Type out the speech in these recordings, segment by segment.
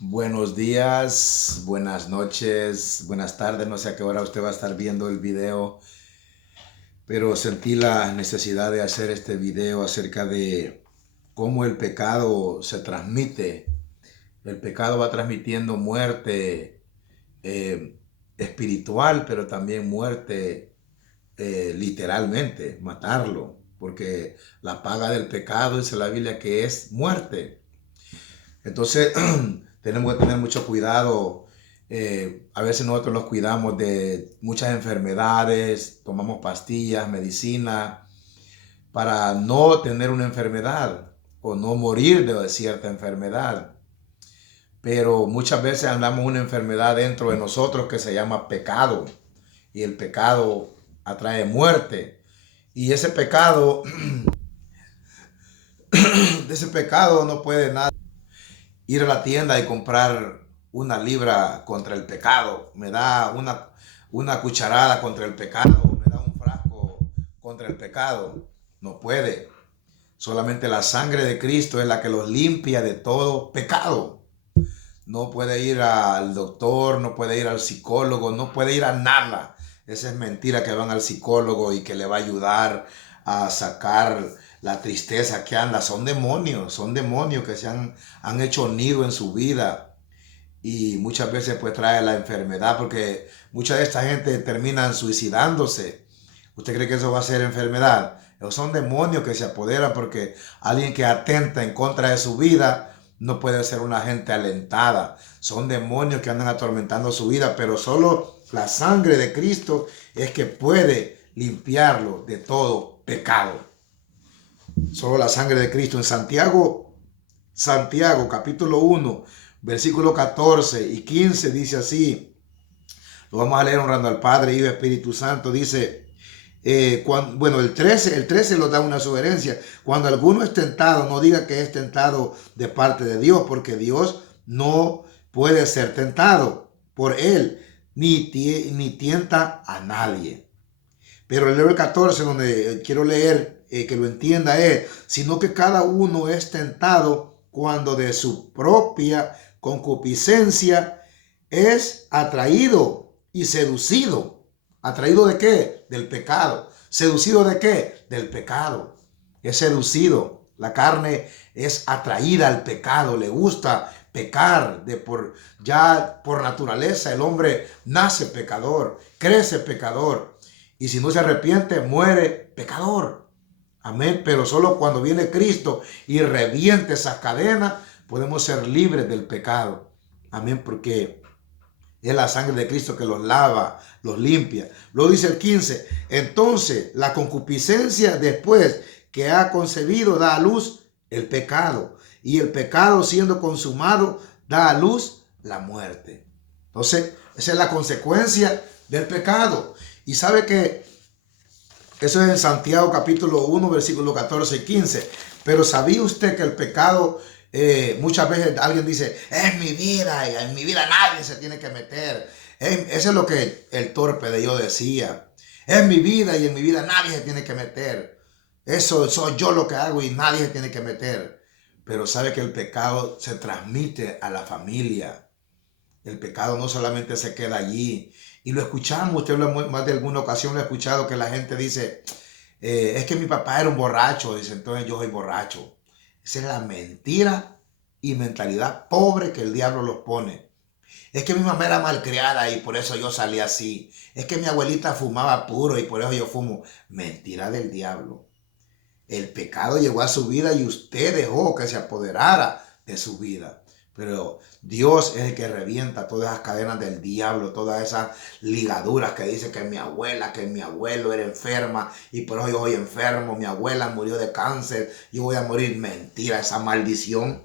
Buenos días, buenas noches, buenas tardes, no sé a qué hora usted va a estar viendo el video, pero sentí la necesidad de hacer este video acerca de cómo el pecado se transmite. El pecado va transmitiendo muerte eh, espiritual, pero también muerte literalmente, matarlo, porque la paga del pecado dice la Biblia que es muerte. Entonces, tenemos que tener mucho cuidado. A veces nosotros nos cuidamos de muchas enfermedades, tomamos pastillas, medicina, para no tener una enfermedad o no morir de cierta enfermedad. Pero muchas veces andamos una enfermedad dentro de nosotros que se llama pecado. Y el pecado atrae muerte. Y ese pecado, de ese pecado no puede nada ir a la tienda y comprar una libra contra el pecado, me da una cucharada contra el pecado, me da un frasco contra el pecado. No puede. Solamente la sangre de Cristo es la que los limpia de todo pecado. No puede ir al doctor, no puede ir al psicólogo, no puede ir a nada. Esa es mentira que van al psicólogo y que le va a ayudar a sacar la tristeza que anda. Son demonios que han hecho nido en su vida y muchas veces pues trae la enfermedad porque mucha de esta gente terminan suicidándose. ¿Usted cree que eso va a ser enfermedad? Esos son demonios que se apoderan porque alguien que atenta en contra de su vida no puede ser una gente alentada. Son demonios que andan atormentando su vida, pero solo la sangre de Cristo es que puede limpiarlo de todo pecado. Solo la sangre de Cristo. En Santiago capítulo 1, versículo 14 y 15 dice así. Lo vamos a leer honrando al Padre, Hijo y Espíritu Santo. Dice, bueno, el trece nos da una sugerencia. Cuando alguno es tentado, no diga que es tentado de parte de Dios, porque Dios no puede ser tentado por él, ni tienta a nadie. Pero el libro 14, donde quiero leer, que lo entienda es, sino que cada uno es tentado cuando de su propia concupiscencia es atraído y seducido. ¿Atraído de qué? Del pecado. ¿Seducido de qué? Del pecado. Es seducido. La carne es atraída al pecado, le gusta pecar, ya por naturaleza el hombre nace pecador, crece pecador, y si no se arrepiente muere pecador. Amén. Pero solo cuando viene Cristo y reviente esas cadenas podemos ser libres del pecado. Amén, porque es la sangre de Cristo que los lava, los limpia. Luego dice el 15, entonces la concupiscencia después que ha concebido da a luz el pecado. Y el pecado siendo consumado da a luz la muerte. Entonces, esa es la consecuencia del pecado. Y sabe que eso es en Santiago capítulo 1, versículo 14 y 15. Pero ¿sabía usted que el pecado, muchas veces alguien dice, es mi vida y en mi vida nadie se tiene que meter? Eso es lo que el torpe de yo decía. Es mi vida y en mi vida nadie se tiene que meter. Eso soy yo lo que hago y nadie se tiene que meter. Pero sabe que el pecado se transmite a la familia. El pecado no solamente se queda allí. Y lo escuchamos, usted más de alguna ocasión lo ha escuchado, que la gente dice, es que mi papá era un borracho, dice, entonces yo soy borracho. Esa es la mentira y mentalidad pobre que el diablo los pone. Es que mi mamá era malcriada y por eso yo salí así. Es que mi abuelita fumaba puro y por eso yo fumo. Mentira del diablo. El pecado llegó a su vida y usted dejó que se apoderara de su vida. Pero Dios es el que revienta todas esas cadenas del diablo, todas esas ligaduras que dice que mi abuela, que mi abuelo era enferma y por eso yo soy enfermo, mi abuela murió de cáncer, yo voy a morir. Mentira, esa maldición,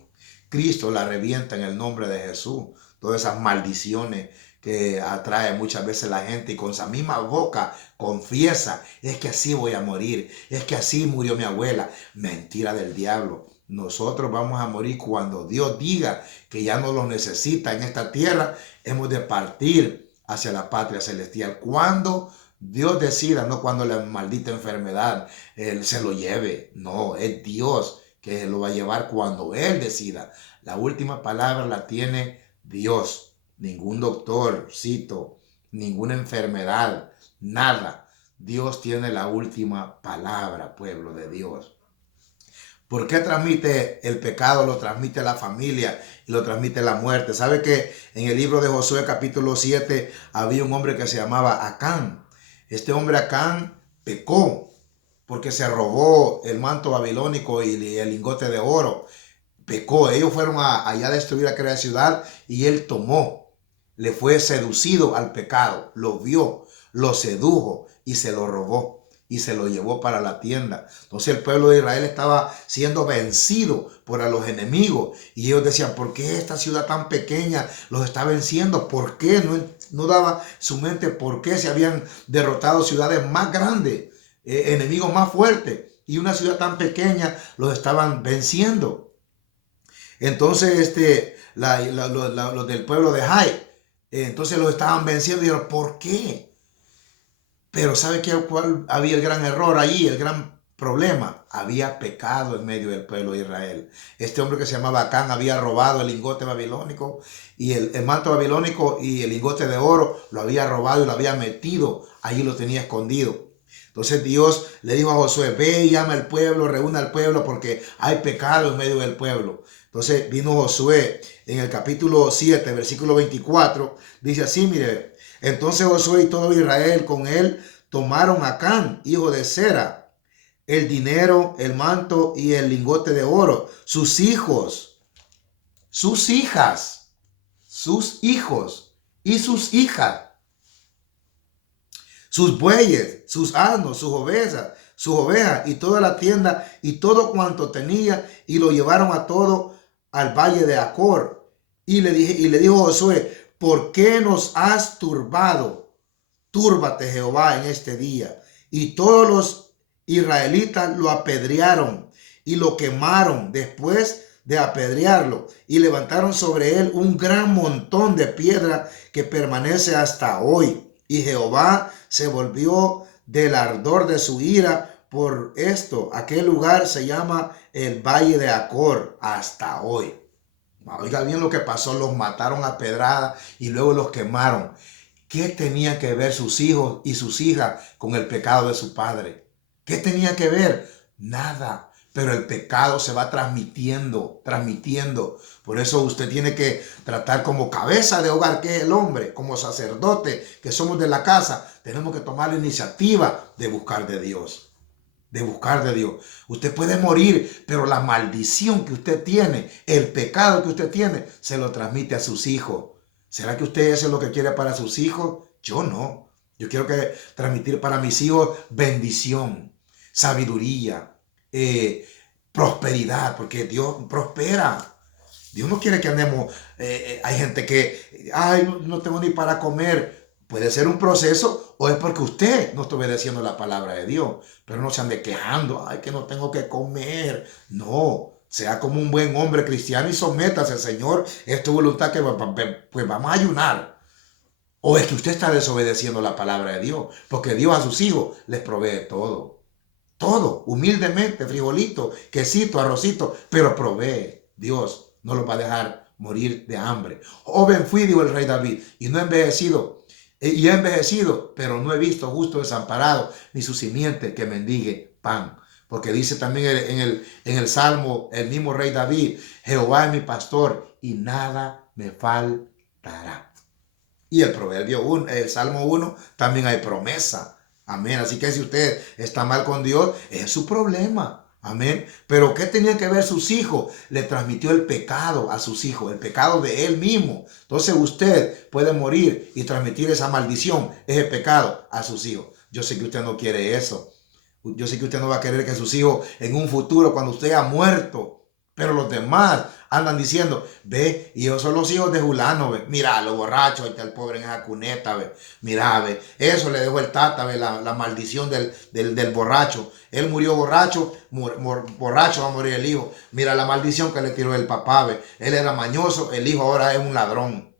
Cristo la revienta en el nombre de Jesús. Todas esas maldiciones que atrae muchas veces la gente y con esa misma boca confiesa, es que así voy a morir, es que así murió mi abuela. Mentira del diablo. Nosotros vamos a morir cuando Dios diga que ya no los necesita en esta tierra. Hemos de partir hacia la patria celestial. Cuando Dios decida, no cuando la maldita enfermedad Él se lo lleve. No, es Dios que lo va a llevar cuando Él decida. La última palabra la tiene Dios. Ningún doctorcito, ninguna enfermedad, nada. Dios tiene la última palabra, pueblo de Dios. ¿Por qué transmite el pecado? Lo transmite la familia y lo transmite la muerte. ¿Sabe que en el libro de Josué capítulo 7 había un hombre que se llamaba Acán? Este hombre Acán pecó porque se robó el manto babilónico y el lingote de oro. Pecó. Ellos fueron allá a destruir aquella ciudad y él tomó. Le fue seducido al pecado. Lo vio, lo sedujo y se lo robó y se lo llevó para la tienda. Entonces el pueblo de Israel estaba siendo vencido por a los enemigos y ellos decían, ¿por qué esta ciudad tan pequeña los está venciendo? ¿Por qué? No daba su mente por qué se habían derrotado ciudades más grandes, enemigos más fuertes, y una ciudad tan pequeña los estaban venciendo. Entonces los del pueblo de Jai, entonces los estaban venciendo y dijeron, ¿por qué? Pero ¿sabe cuál había el gran error allí? El gran problema. Había pecado en medio del pueblo de Israel. Este hombre que se llamaba Acán había robado el lingote babilónico y el manto babilónico y el lingote de oro lo había robado y lo había metido. Allí lo tenía escondido. Entonces Dios le dijo a Josué, ve y llama al pueblo, reúne al pueblo porque hay pecado en medio del pueblo. Entonces vino Josué en el capítulo 7, versículo 24, dice así, mire, entonces Josué y todo Israel con él tomaron a Acán, hijo de Zera, el dinero, el manto y el lingote de oro, sus hijos, sus hijas, sus hijos y sus hijas, sus bueyes, sus asnos, sus ovejas y toda la tienda y todo cuanto tenía, y lo llevaron a todo al valle de Acor. Y le dijo Josué, ¿por qué nos has turbado? Túrbate, Jehová, en este día. Y todos los israelitas lo apedrearon y lo quemaron después de apedrearlo, y levantaron sobre él un gran montón de piedra que permanece hasta hoy. Y Jehová se volvió del ardor de su ira por esto. Aquel lugar se llama el Valle de Acor hasta hoy. Oiga bien lo que pasó, los mataron a pedrada y luego los quemaron. ¿Qué tenía que ver sus hijos y sus hijas con el pecado de su padre? ¿Qué tenía que ver? Nada. Pero el pecado se va transmitiendo. Por eso usted tiene que tratar como cabeza de hogar, que es el hombre, como sacerdote, que somos de la casa. Tenemos que tomar la iniciativa de buscar de Dios. Usted puede morir, pero la maldición que usted tiene, el pecado que usted tiene, se lo transmite a sus hijos. ¿Será que usted eso es lo que quiere para sus hijos? Yo no. Yo quiero transmitir para mis hijos bendición, sabiduría, prosperidad, porque Dios prospera. Dios no quiere que andemos, hay gente que, no tengo ni para comer. Puede ser un proceso o es porque usted no está obedeciendo la palabra de Dios. Pero no se ande quejando, que no tengo que comer. No, sea como un buen hombre cristiano y sométase al Señor. Es tu voluntad que pues vamos a ayunar. O es que usted está desobedeciendo la palabra de Dios, porque Dios a sus hijos les provee todo. Todo, humildemente, frijolito, quesito, arrocito, pero provee. Dios no los va a dejar morir de hambre. Joven fui, dijo el rey David, y no he envejecido. Y he envejecido, pero no he visto justo desamparado, ni su simiente que mendigue pan. Porque dice también en el Salmo, el mismo rey David, Jehová es mi pastor y nada me faltará. Y el Salmo 1, también hay promesa. Amén. Así que si usted está mal con Dios, es su problema. Amén. Pero ¿qué tenían que ver sus hijos? Le transmitió el pecado a sus hijos, el pecado de él mismo. Entonces usted puede morir y transmitir esa maldición, ese pecado a sus hijos. Yo sé que usted no quiere eso. Yo sé que usted no va a querer que sus hijos en un futuro, cuando usted ha muerto, pero los demás andan diciendo, ve, y ellos son los hijos de Julano, ve, mira, los borrachos, ahí está el pobre en esa cuneta, ve, mira, ve, eso le dejó el tata, ve, la maldición del borracho. Él murió borracho, borracho va a morir el hijo. Mira la maldición que le tiró el papá, ve, él era mañoso, el hijo ahora es un ladrón.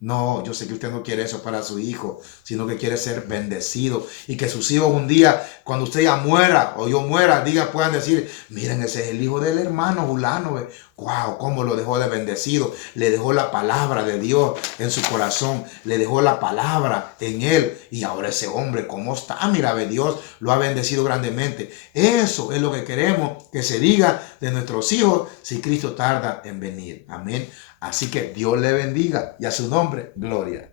No, yo sé que usted no quiere eso para su hijo, sino que quiere ser bendecido y que sus hijos un día, cuando usted ya muera o yo muera, puedan decir, miren, ese es el hijo del hermano Julano. Wow, cómo lo dejó de bendecido. Le dejó la palabra de Dios en su corazón, le dejó la palabra en él y ahora ese hombre, ¿cómo está? Mira, ve, Dios lo ha bendecido grandemente. Eso es lo que queremos que se diga de nuestros hijos si Cristo tarda en venir. Amén. Así que Dios le bendiga y a su nombre, gloria.